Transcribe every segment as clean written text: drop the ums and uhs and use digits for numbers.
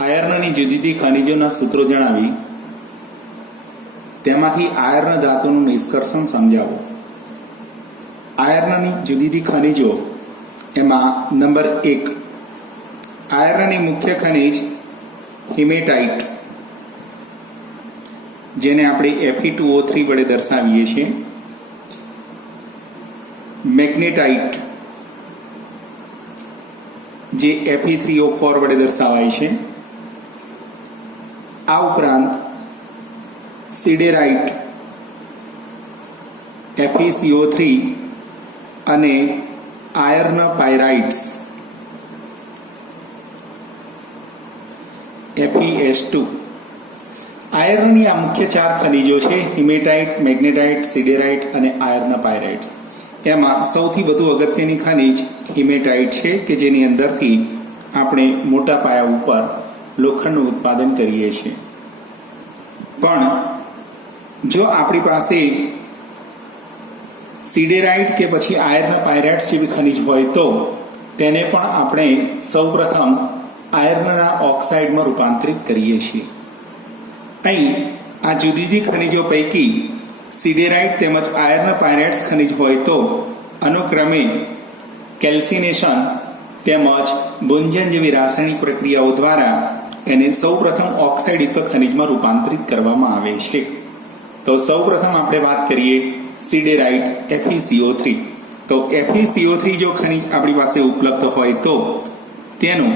આયર્નની જુદી જુદી ખનિજોના સૂત્રો જણાવી તેમાંથી આયર્ન ધાતુનું નિષ્કર્ષણ સમજાવો. આયર્નની જુદી જુદી ખનિજો એમાં નંબર 1, આયર્નની મુખ્ય ખનિજ હિમેટાઇટ, જેને આપણે Fe2O3 વડે દર્શાવીએ છીએ. મેગ્નેટાઇટ, જે Fe3O4 વડે દર્શાવાય છે. આ ઉપરાંત સિડેરાઇટ, FeCO3 અને આયર્ન પાયરાઇટ્સ FeS2. આયર્નની આ મુખ્ય 4 ખનિજો છે: હિમેટાઇટ, મેગ્નેટાઇટ, સિડેરાઇટ અને આયર્ન પાયરાઇટ્સ. એમાં સૌથી વધુ અગત્યની ખનિજ હિમેટાઇટ છે કે જેની અંદરથી આપણે મોટા પાયા ઉપર લોખંડનું ઉત્પાદન કરીએ છીએ. પણ જો આપણી પાસે સિડેરાઇટ કે પછી આયર્ન પાયરાઇટ્સ જેવી ખનિજ હોય તો તેને પણ આપણે સૌપ્રથમ આયર્નના ઓક્સાઇડમાં રૂપાંતરિત કરીએ છીએ. અહીં આ જુદી જુદી ખનિજો પૈકી સિડેરાઇટ તેમજ આયર્ન પાયરાઇટ્સ ખનિજ હોય તો અનુક્રમે કેલ્સિનેશન તેમજ ભુંજન જેવી રાસાયણિક પ્રક્રિયાઓ દ્વારા એને સૌપ્રથમ ઓક્સાઇડયુક્ત ખનિજમાં રૂપાંતરિત કરવામાં આવે છે. તો સૌપ્રથમ આપણે વાત કરીએ સિડેરાઇટ FeCO3. તો FeCO3 જો ખનિજ આપણી પાસે ઉપલબ્ધ હોય તો તેનું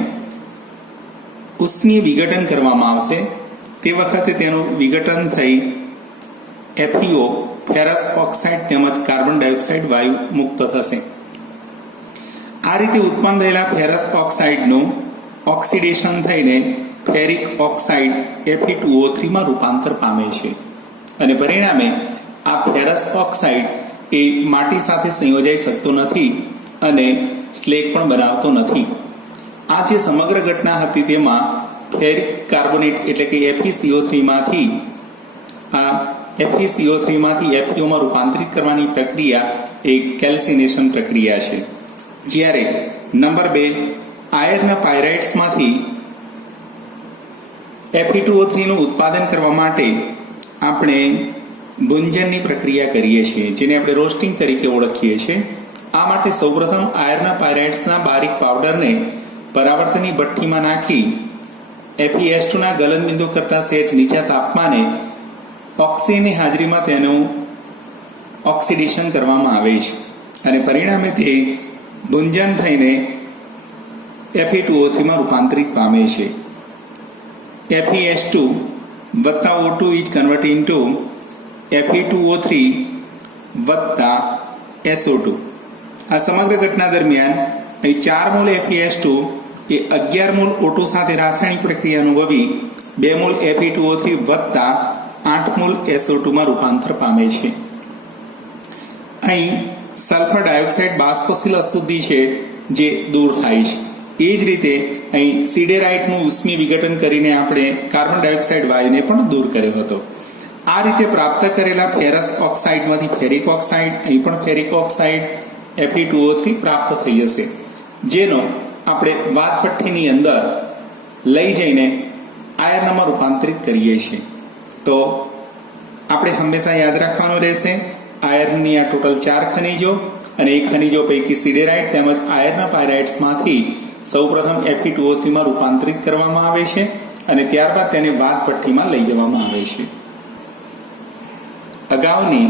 ઉષ્મીય વિઘટન કરવામાં આવશે. તે વખતે તેનું વિઘટન થઈ FeO ફેરસ ઓક્સાઇડ તેમજ કાર્બન ડાયોક્સાઇડ વાયુ મુક્ત થશે. આ રીતે ઉત્પન્ન થયેલા ફેરસ ઓક્સાઇડનું ઓક્સિડેશન થઈને ફેરિક ઓક્સાઇડ Fe2O3 માં રૂપાંતર પામે છે અને પરિણામે આ ફેરસ ઓક્સાઇડ એ માટી સાથે સંયોજાઈ શકતો નથી અને સ્લેગ પણ બનાવતો નથી. આ જે સમગ્ર ઘટના હતી તેમાં ફેરિક કાર્બોનેટ એટલે કે FeCO3 માંથી FeO માં રૂપાંતરિત કરવાની પ્રક્રિયા એ કેલ્સિનેશન પ્રક્રિયા છે. જ્યારે નંબર 2, આયર્ન પાયરાઇટ્સ માંથી Fe2O3 નું ઉત્પાદન કરવા માટે આપણે ભુંજનની પ્રક્રિયા કરીએ છીએ, જેને આપણે રોસ્ટિંગ તરીકે ઓળખીએ છીએ. આ માટે સૌપ્રથમ આયર્ન પાયરાઇટ્સના બારીક પાવડરને પરાવર્તનની ભઠ્ઠીમાં નાખી FeS2 ના ગલનબિંદુ કરતા સહેજ નીચા તાપમાને ઓક્સિજનની હાજરીમાં તેનું ઓક્સિડેશન કરવામાં આવે છે અને પરિણામે તે ભુંજન થઈને Fe2O3 માં રૂપાંતરિત પામે છે. FeS2 વત્તા O2 is converted into Fe2O3 વત્તા SO2. આ સમગ્ર ઘટના દરમિયાન અહીં 4 મોલ FeS2 એ 11 મોલ O2 સાથે રાસાયણિક પ્રક્રિયા અનુભવી 2 મોલ Fe2O3 વત્તા 8 મોલ SO2 માં રૂપાંતર પામે છે. અહીં સલ્ફર ડાયોક્સાઇડ બાષ્પશીલ અશુદ્ધિ છે જે દૂર થાય છે. એ જ રીતે અહીં સિડેરાઇટનું ઉષ્મી વિઘટન કરીને આપણે કાર્બન ડાયોક્સાઇડ વાયુને પણ દૂર કર્યો હતો. આ રીતે પ્રાપ્ત કરેલા ફેરસ ઓક્સાઇડમાંથી ફેરિક ઓક્સાઇડ, અહીં પણ ફેરિક ઓક્સાઇડ Fe2O3 પ્રાપ્ત થઈ જશે, જેનો આપણે વાતભઠ્ઠીની અંદર લઈ જઈને આયર્નમાં રૂપાંતરિત કરીએ છીએ. તો આપણે હંમેશા યાદ રાખવાનું રહેશે આયર્નની આ ટોટલ 4 ખનિજો અને એ ખનિજો પૈકી સિડેરાઇટ તેમજ આયર્ન પાયરાઇટ્સમાંથી સૌપ્રથમ Fe2O3 માં રૂપાંતરિત કરવામાં આવે છે અને ત્યારબાદ તેને વાતભઠ્ઠીમાં લઈ જવામાં આવે છે. અગાઉની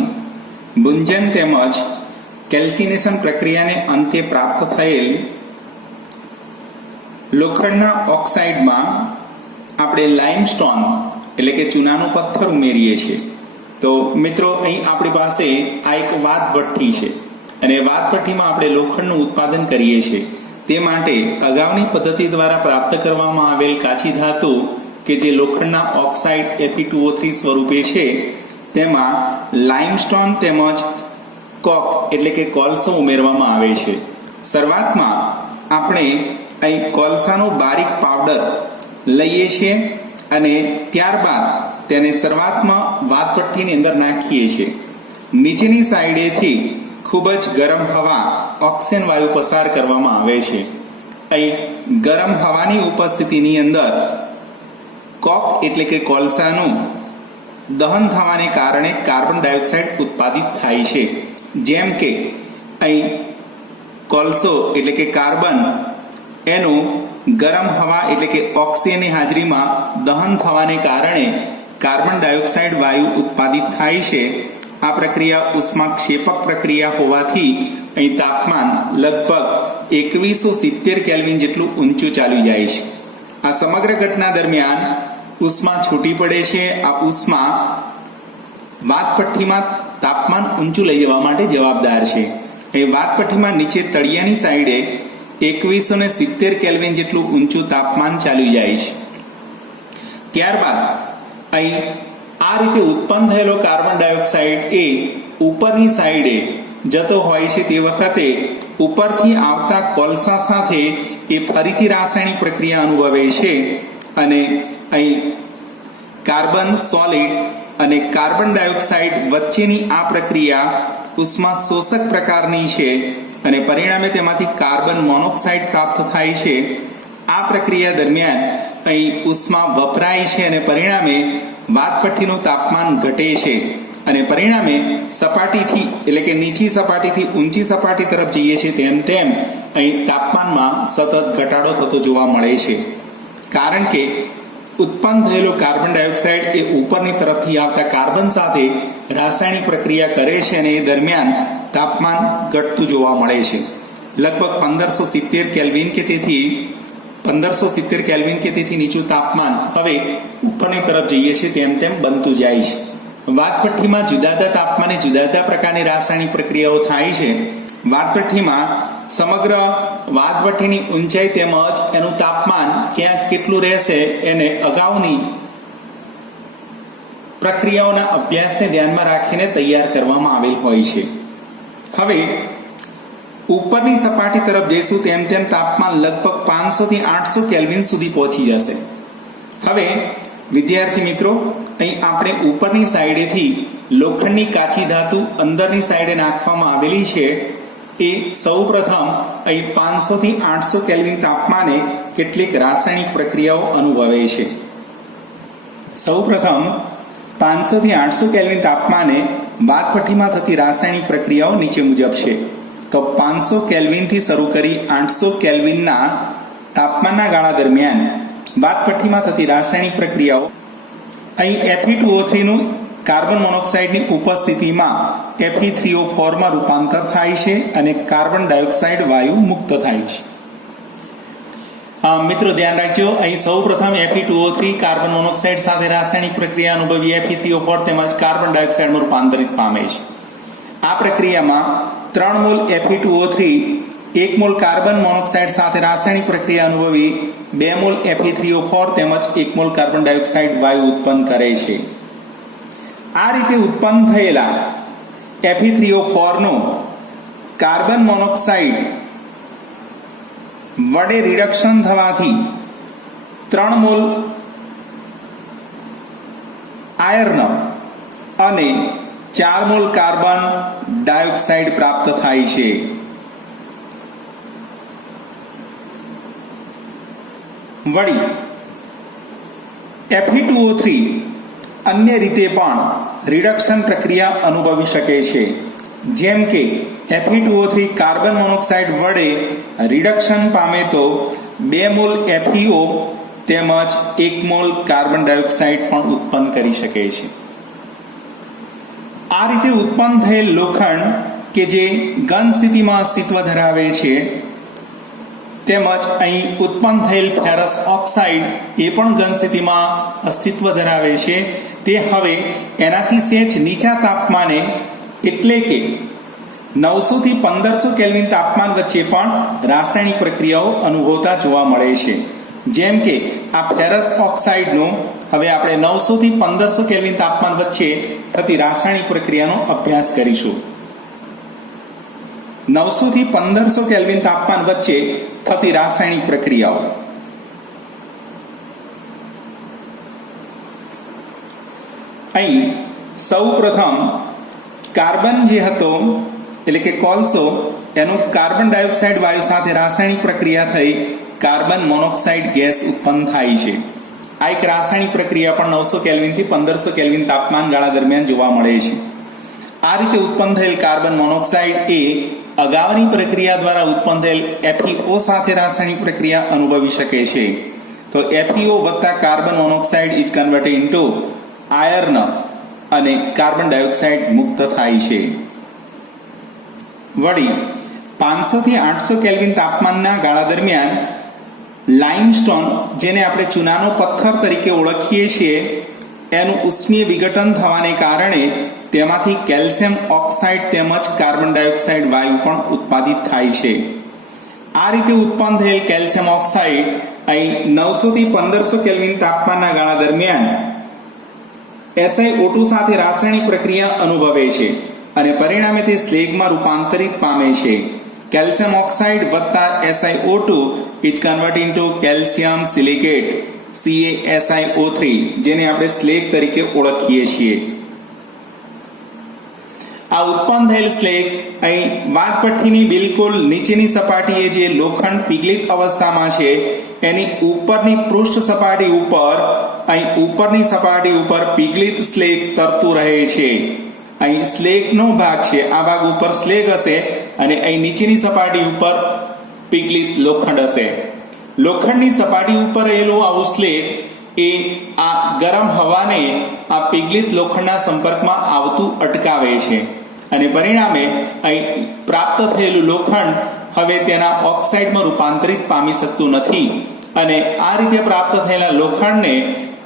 ભુંજન તેમજ કેલ્સિનેશન પ્રક્રિયાને અંતે પ્રાપ્ત થયેલ લોખંડના ઓક્સાઇડમાં આપણે લાઇમસ્ટોન એટલે કે ચૂનાનો પથ્થર ઉમેરીએ છીએ. તો મિત્રો અહીં આપણી પાસે આ એક વાતભઠ્ઠી છે અને વાતભઠ્ઠીમાં આપણે લોખંડનું ઉત્પાદન કરીએ છીએ. તે માટે અગાઉની પદ્ધતિ દ્વારા પ્રાપ્ત કરવામાં આવેલ કાચી ધાતુ કે જે લોખંડના ઓક્સાઇડ Fe2O3 સ્વરૂપે છે તેમાં લાઇમસ્ટોન તેમજ કોક એટલે કે કોલસો ઉમેરવામાં આવે છે. શરૂઆતમાં આપણે અહીં કોલસાનો બારીક પાવડર લઈએ છીએ અને ત્યારબાદ તેને શરૂઆતમાં વાતભઠ્ઠીની અંદર નાખીએ છીએ. નીચેની સાઈડેથી ખૂબ જ ગરમ હવા ઓક્સિજન વાયુ પસાર કરવામાં આવે છે. અહીં ગરમ હવાની ઉપસ્થિતિની અંદર કોક એટલે કે કોલસાનું દહન થવાને કારણે કાર્બન ડાયોક્સાઇડ ઉત્પાદિત થાય છે. જેમ કે અહીં કોલસો એટલે કે કાર્બન એનું ગરમ હવા એટલે કે ઓક્સિજનની હાજરીમાં દહન થવાને કારણે કાર્બન ડાયોક્સાઇડ વાયુ ઉત્પાદિત થાય છે. આ પ્રક્રિયા ઉષ્માક્ષેપક પ્રક્રિયા હોવાથી અહીં તાપમાન લગભગ 2170 કેલ્વિન જેટલું ઊંચું ચાલી જાય છે. આ સમગ્ર ઘટના દરમિયાન ઉષ્મા છૂટી પડે છે. આ ઉષ્મા વાતપટ્ટીમાં તાપમાન ઊંચું લઈ જવા માટે જવાબદાર છે. એ વાતપટ્ટીમાં નીચે તળિયાની સાઈડે 2170 કેલ્વિન જેટલું ઊંચું તાપમાન ચાલી જાય છે. ત્યારબાદ અહીં આ રીતે ઉત્પન્ન થયેલો કાર્બન ડાયોક્સાઇડ એ ઉપરની સાઈડે જતો હોય છે. તે વખતે ઉપરથી આવતા કોલસા સાથે એ ફરીથી રાસાયણિક પ્રક્રિયા અનુભવે છે અને અહીં કાર્બન સોલિડ અને કાર્બન ડાયોક્સાઇડ વચ્ચેની આ પ્રક્રિયા ઉષ્મા શોષક પ્રકારની છે અને પરિણામે તેમાંથી કાર્બન મોનોક્સાઇડ પ્રાપ્ત થાય છે. આ પ્રક્રિયા દરમિયાન અહીં ઉષ્મા વપરાય છે અને પરિણામે વાતપટ્ટીનું તાપમાન ઘટે છે અને પરિણામે સપાટીથી એટલે કે નીચી સપાટીથી ઊંચી સપાટી તરફ જઈએ છીએ તેમ તેમ અહીં તાપમાનમાં સતત ઘટાડો થતો જોવા મળે છે. કારણ કે ઉત્પન્ન થયેલો કાર્બન ડાયોક્સાઇડ એ ઉપરની તરફથી આવતા કાર્બન સાથે રાસાયણિક પ્રક્રિયા કરે છે અને એ દરમિયાન તાપમાન ઘટતું જોવા મળે છે. લગભગ 1570 કેલ્વિન કે તેથી 1570 કેલ્વિન કે તેથી નીચું તાપમાન હવે ઉપરની તરફ જઈએ છીએ તેમ તેમ બનતું જાય છે. વાતપટ્ટીમાં જુદા જુદા તાપમાને જુદા જુદા પ્રકારની રાસાયણિક પ્રક્રિયાઓ થાય છે. વાતપટ્ટીમાં સમગ્ર વાતપટ્ટીની ઊંચાઈ તેમજ એનું તાપમાન ક્યાં કેટલું રહેશે એને અગાઉની પ્રક્રિયાઓના અભ્યાસને ધ્યાનમાં રાખીને તૈયાર કરવામાં આવેલ હોય છે. હવે ઉપરની સપાટી તરફ જઈશું તેમ તેમ તાપમાન લગભગ 500 થી 800 કેલ્વિન સુધી પહોંચી જશે. હવે વિદ્યાર્થી મિત્રો, અહીં આપણે ઉપરની સાઈડેથી લોખંડની કાચી ધાતુ અંદરની સાઈડે નાખવામાં આવેલી છે. એ સૌપ્રથમ અહીં 500 થી 800 કેલ્વિન તાપમાને કેટલીક રાસાયણિક પ્રક્રિયાઓ અનુભવે છે. સૌપ્રથમ 500 થી 800 કેલ્વિન તાપમાને વાતપટ્ટીમાં થતી રાસાયણિક પ્રક્રિયાઓ નીચે મુજબ છે. તો 500 કેલ્વિન થી શરૂ કરી 800 કેલ્વિનના તાપમાનના ગાળા દરમિયાન વાતપટ્ટીમાં થતી રાસાયણિક પ્રક્રિયાઓ અહીં Fe2O3 નું કાર્બન મોનોક્સાઇડની ઉપસ્થિતિમાં Fe3O4 માં રૂપાંતર થાય છે અને કાર્બન ડાયોક્સાઇડ વાયુ મુક્ત થાય છે. મિત્રો ધ્યાન રાખજો, અહીં સૌપ્રથમ Fe2O3 કાર્બન મોનોક્સાઇડ સાથે રાસાયણિક પ્રક્રિયા અનુભવી Fe3O4 તેમજ કાર્બન ડાયોક્સાઇડમાં રૂપાંતરિત પામે છે. આ પ્રક્રિયામાં 3 mall Fe2O3 1 mall carbon monoxide સાથે રાસાયણિક પ્રક્રિયા અનુભવી 2 મોલ Fe3O4 તેમજ 1 મોલ કાર્બન ડાયોક્સાઇડ વાયુ ઉત્પન્ન કરે છે. આ રીતે ઉત્પન્ન થયેલા Fe3O4 નું કાર્બન મોનોક્સાઇડ વડે રિડક્શન થવાથી 3 મોલ આયર્ન અને 4 મોલ કાર્બન ડાયોક્સાઇડ પ્રાપ્ત થાય છે. વળી Fe2O3 અન્ય રીતે પણ રિડક્શન પ્રક્રિયા અનુભવી શકે છે. જેમ કે Fe2O3 કાર્બન મોનોક્સાઇડ વડે રિડક્શન પામે તો 2 મોલ FeO તેમજ 1 મોલ કાર્બન ડાયોક્સાઇડ પણ ઉત્પન્ન કરી શકે છે. આ રીતે ઉત્પન્ન થયેલ લોખંડ કે જે ઘન સ્થિતિમાં અસ્તિત્વ ધરાવે છે તેમજ અહીં ઉત્પન્ન થયેલ ફેરસ ઓક્સાઇડ એ પણ ઘન સ્થિતિમાં અસ્તિત્વ ધરાવે છે. તે હવે એનાથી સહેજ નીચા તાપમાને એટલે કે 900 થી 1500 કેલ્વિન તાપમાન વચ્ચે પણ રાસાયણિક પ્રક્રિયાઓ અનુભવતા જોવા મળે છે. જેમ કે આ ફેરસ ઓક્સાઇડનું હવે આપણે 900 થી 1500 કેલ્વિન તાપમાન વચ્ચે થતી રાસાયણિક પ્રક્રિયાનો અભ્યાસ કરીશું. 900 થી 1500 કેલ્વિન તાપમાન વચ્ચે થતી રાસાયણિક પ્રક્રિયાઓ. અહીં સૌ પ્રથમ કાર્બન જે હતો એટલે કે કોલસો એનું કાર્બન ડાયોક્સાઇડ વાયુ સાથે રાસાયણિક પ્રક્રિયા થઈ કાર્બન મોનોક્સાઇડ ગેસ ઉત્પન્ન થાય છે. આ એક રાસાયણિક પ્રક્રિયા પણ 900 કેલ્વિન થી 1500 કેલ્વિન તાપમાન ગાળા દરમિયાન જોવા મળે છે. આ રીતે ઉત્પન્ન થયેલ કાર્બન મોનોક્સાઇડ એ અગાઉની પ્રક્રિયા દ્વારા ઉત્પન્ન થયેલ FeO સાથે રાસાયણિક પ્રક્રિયા અનુભવી શકે છે. તો FeO વત્તા carbon monoxide is converted into iron અને કાર્બન ડાયોક્સાઇડ મુક્ત થાય છે. વળી 500 થી 800 કેલ્વિન તાપમાનના ગાળા દરમિયાન લાઇમસ્ટોન, જેને આપણે ચૂનાનો પથ્થર તરીકે ઓળખીએ છીએ, એનું ઉષ્મીય વિઘટન થવાને કારણે તેમાંથી કેલ્શિયમ ઓક્સાઇડ તેમજ કાર્બન ડાયોક્સાઇડ વાયુ પણ ઉત્પાદિત થાય છે. આ રીતે ઉત્પન્ન થયેલ કેલ્શિયમ ઓક્સાઇડ અહીં 900 થી 1500 કેલ્વિન તાપમાનના ગાળા દરમિયાન SiO2 સાથે રાસાયણિક પ્રક્રિયા અનુભવે છે અને પરિણામે તે સ્લેગમાં રૂપાંતરિત પામે છે. કેલ્શિયમ ઓક્સાઇડ વત્તા SiO2 is convert into calcium silicate CaSiO3, જેને આપણે સ્લેગ તરીકે ઓળખીએ છીએ. આ ઉત્પન્ન થયેલ સ્લેગ અહીં વાતભઠ્ઠીની બિલકુલ નીચેની સપાટીએ જે લોખંડ પીગલિત અવસ્થામાં છે એની ઉપરની પૃષ્ઠ સપાટી ઉપર અહીં ઉપરની સપાટી ઉપર પીગલિત સ્લેગ તરતું રહે છે. અહીં સ્લેગનો ભાગ છે, આ ભાગ ઉપર સ્લેગ હશે અને અહીં નીચેની સપાટી ઉપર પીગલિત લોખંડ હશે. લોખંડની સપાટી ઉપર રહેલું આવું સ્લેગ એ આ ગરમ હવાને આ પીગલિત લોખંડના સંપર્કમાં આવતું અટકાવે છે અને પરિણામે અહીં પ્રાપ્ત થયેલું લોખંડ હવે તેના ઓક્સાઇડમાં રૂપાંતરિત પામી શકતું નથી અને આ રીતે પ્રાપ્ત થયેલા લોખંડને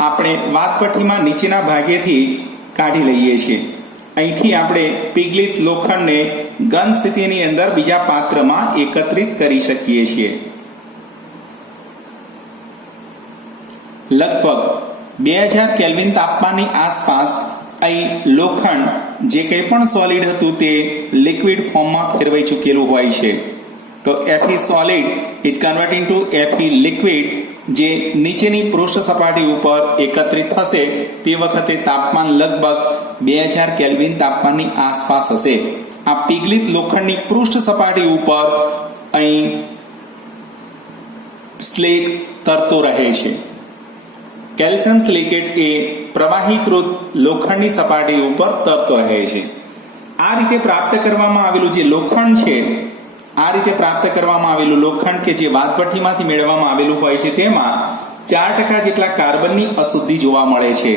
આપણે વાતભઠ્ઠીમાં નીચેના ભાગેથી કાઢી લઈએ છીએ. અહીંથી આપણે પીગલિત લોખંડને ઘન સ્થિતિની અંદર બીજા પાત્રમાં એકત્રિત કરી શકીએ છીએ. લગભગ 2000 કેલ્વિન તાપમાનની આસપાસ અહીં લોખંડ જે કંઈ પણ સોલિડ હતું તે લિક્વિડ ફોર્મમાં ફેરવાઈ ચૂકેલું હોય છે. તો Fe solid is convert into Fe liquid, જે નીચેની પૃષ્ઠ સપાટી ઉપર એકત્રિત થશે તે વખતે તાપમાન લગભગ 2000 કેલ્વિન તાપમાનની આસપાસ હશે. આ પીગલિત લોખંડની પૃષ્ઠ સપાટી ઉપર અહીં સ્લેગ તરતો રહે છે. કેલ્શિયમ સિલિકેટ એ પ્રવાહીકૃત લોખંડની સપાટી ઉપર તરતો રહે છે. આ રીતે પ્રાપ્ત કરવામાં આવેલું જે લોખંડ છે, આ રીતે પ્રાપ્ત કરવામાં આવેલું લોખંડ કે જે વાતભઠ્ઠીમાંથી મેળવવામાં આવેલું હોય છે તેમાં 4% જેટલા કાર્બનની અશુદ્ધિ જોવા મળે છે.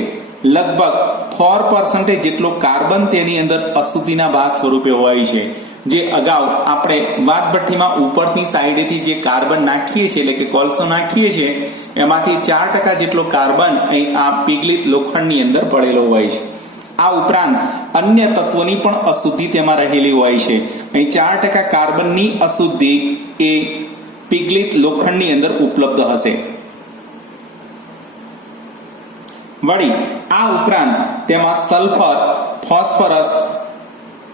લગભગ 4% જેટલો કાર્બન તેની અંદર અશુદ્ધિના ભાગ સ્વરૂપે હોય છે. જે અગાઉ આપણે વાતભઠ્ઠીમાં ઉપરની સાઈડેથી જે કાર્બન નાખીએ છીએ એટલે કે કોલસો નાખીએ છીએ એમાંથી 4% જેટલો કાર્બન અહીં આ પીગલિત લોખંડની અંદર પડેલો હોય છે. આ ઉપરાંત અન્ય તત્વોની પણ અશુદ્ધિ તેમાં રહેલી હોય છે. અહીં 4% કાર્બનની અશુદ્ધિ એ પીગલિત લોખંડની અંદર ઉપલબ્ધ હશે. વળી આ ઉપરાંત તેમાં સલ્ફર, ફોસ્ફરસ,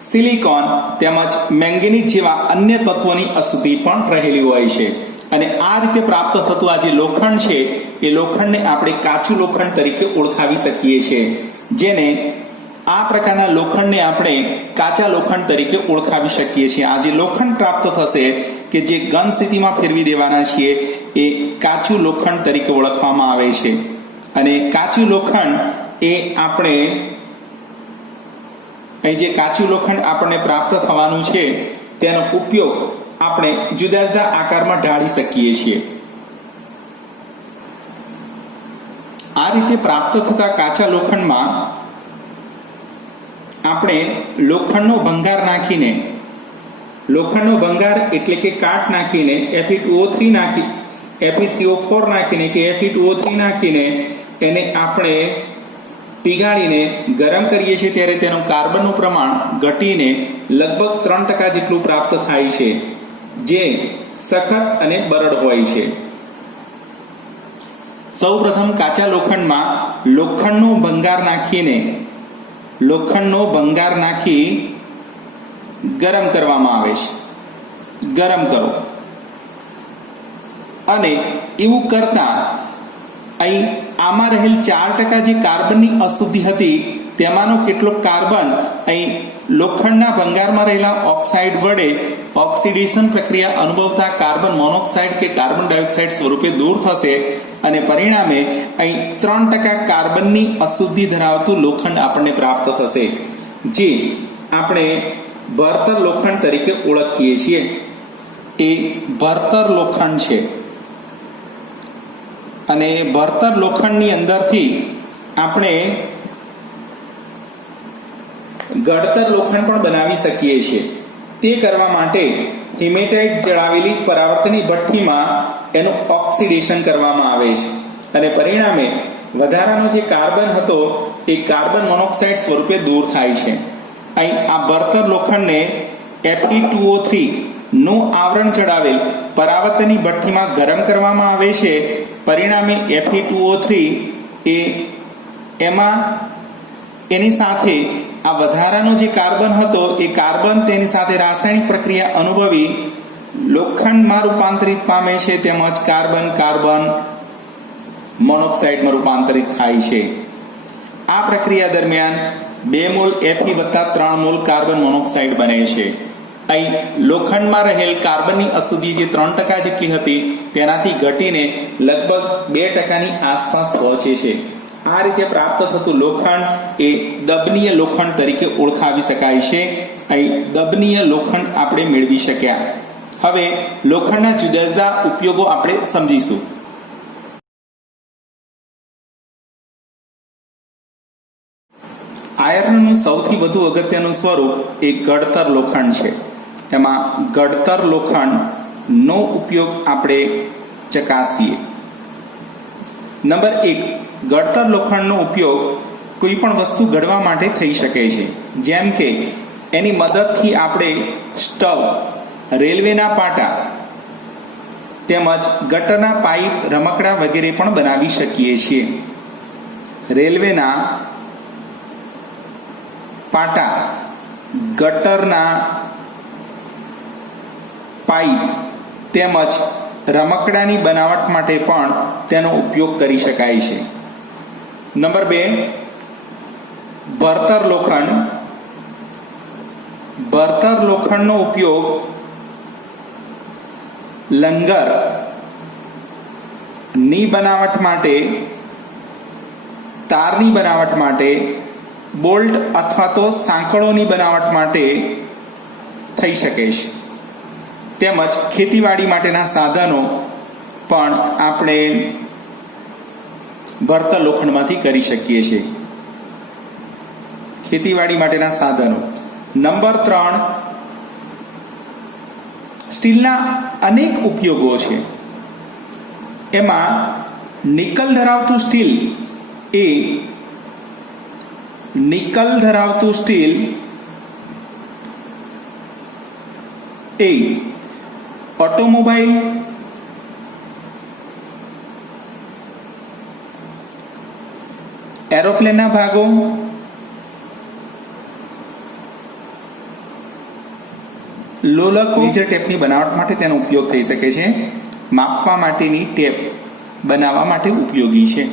સિલિકોન તેમજ મેંગેનીઝ જેવા અન્ય તત્વોની અશુદ્ધિ પણ રહેલી હોય છે અને આ રીતે પ્રાપ્ત થતું આ જે લોખંડ છે એ લોખંડને આપણે કાચું લોખંડ તરીકે ઓળખાવી શકીએ છીએ. જેને આ પ્રકારના લોખંડને આપણે કાચા લોખંડ તરીકે ઓળખાવી શકીએ છીએ. આ જે લોખંડ પ્રાપ્ત થશે કે જે ઘન સ્થિતિમાં ફેરવી દેવાના છીએ એ કાચું લોખંડ તરીકે ઓળખવામાં આવે છે. અને કાચું લોખંડ એ આપણે અહીં જે કાચું લોખંડ આપણને પ્રાપ્ત થવાનું છે તેનો ઉપયોગ આપણે જુદા જુદા આકારમાં ઢાળી શકીએ છીએ. આ રીતે પ્રાપ્ત થતા કાચા લોખંડમાં આપણે લોખંડનો ભંગાર નાખીને, લોખંડનો ભંગાર એટલે કે કાટ નાખીને Fe2O3 નાખી Fe3O4 નાખીને કે Fe2O3 નાખીને એને આપણે પીગાળીને ગરમ કરીએ છીએ ત્યારે તેનું કાર્બનનું પ્રમાણ ઘટીને લગભગ 3% જેટલું પ્રાપ્ત થાય છે, જે સખત અને બરડ હોય છે. સૌપ્રથમ કાચા લોખંડમાં લોખંડનો ભંગાર નાખી ગરમ કરવામાં આવે છે. ગરમ કરો અને એવું કરતા અહીં આમાં રહેલ 4% જે કાર્બનની અશુદ્ધિ હતી તેમાંનો કેટલોક કાર્બન અહીં લોખંડના ભંગારમાં રહેલા ઓક્સાઇડ વડે ઓક્સિડેશન પ્રક્રિયા અનુભવતા કાર્બન મોનોક્સાઇડ કે કાર્બન ડાયોક્સાઇડ સ્વરૂપે દૂર થશે અને પરિણામે અહીં 3% કાર્બનની અશુદ્ધિ ધરાવતું લોખંડ આપણને પ્રાપ્ત થશે, જે આપણે બરતર લોખંડ તરીકે ઓળખીએ છીએ. એ બરતર લોખંડ છે અને બરતર લોખંડની અંદરથી આપણે ગળતર લોખંડ પણ બનાવી શકીએ છીએ. તે કરવા માટે હિમેટાઇટ જળાવેલી પરાવર્તની ભઠ્ઠીમાં એનું ઓક્સિડેશન કરવામાં આવે છે અને પરિણામે વધારાનો જે કાર્બન હતો એ કાર્બન મોનોક્સાઇડ સ્વરૂપે દૂર થાય છે. અહીં આ બરતર લોખંડને Fe2O3 નું આવરણ ચડાવેલ પરાવર્તની ભઠ્ઠીમાં ગરમ કરવામાં આવે છે. પરિણામે Fe2O3 એમાં એની સાથે આ વધારાનો જે કાર્બન હતો એ કાર્બન તેની સાથે રાસાયણિક પ્રક્રિયા અનુભવી લોખંડમાં રૂપાંતરિત પામે છે, તેમજ કાર્બન મોનોક્સાઇડમાં રૂપાંતરિત થાય છે. આ પ્રક્રિયા દરમિયાન 2 મોલ Fe વત્તા 3 મોલ કાર્બન મોનોક્સાઇડ બને છે. અહીં લોખંડમાં રહેલ કાર્બનની અશુદ્ધિ જે 3% જેટલી હતી તેનાથી ઘટીને લગભગ 2%ની આસપાસ પહોંચે છે. આ રીતે પ્રાપ્ત થતું લોખંડ એ દબનીય લોખંડ તરીકે ઓળખાવી શકાય છે. અહીં દબનીય લોખંડ આપણે મેળવી શક્યા. હવે લોખંડના જુદા જુદા ઉપયોગો આપણે સમજીશું. આયર્નનું સૌથી વધુ અગત્યનું સ્વરૂપ એ ગળતર લોખંડ છે. એમાં ગળતર લોખંડનો ઉપયોગ આપણે ચકાસીએ. નંબર 1, ગળતર લોખંડનો ઉપયોગ કોઈ પણ વસ્તુ ઘડવા માટે થઈ શકે છે. જેમ કે એની મદદથી આપણે સ્ટવ, રેલવેના પાટા તેમજ ગટરના પાઇપ, રમકડા વગેરે પણ બનાવી શકીએ છીએ. રેલવેના પાટા, ગટરના પાઇપ તેમજ રમકડાની બનાવટ માટે પણ તેનો ઉપયોગ કરી શકાય છે. નંબર 2, બરતર લોખંડ. બરતર લોખંડનો ઉપયોગ લંગર ની બનાવટ માટે, તારની બનાવટ માટે, બોલ્ટ અથવા તો સાંકળોની બનાવટ માટે થઈ શકે છે. તેમજ ખેતીવાડી માટેના સાધનો પણ આપણે બરતર લોખંડમાંથી કરી શકીએ છીએ. ખેતીવાડી માટેના સાધનો. નંબર 3, સ્ટીલના અનેક ઉપયોગો છે. એમાં નિકલ ધરાવતું સ્ટીલ એ ઓટોમોબાઈલ, એરોપ્લેનના ભાગો, લોલકો, લેઝર ટેપની બનાવટ માટે તેનો ઉપયોગ થઈ શકે છે. માપવા માટેની ટેપ બનાવવા માટે ઉપયોગી છે.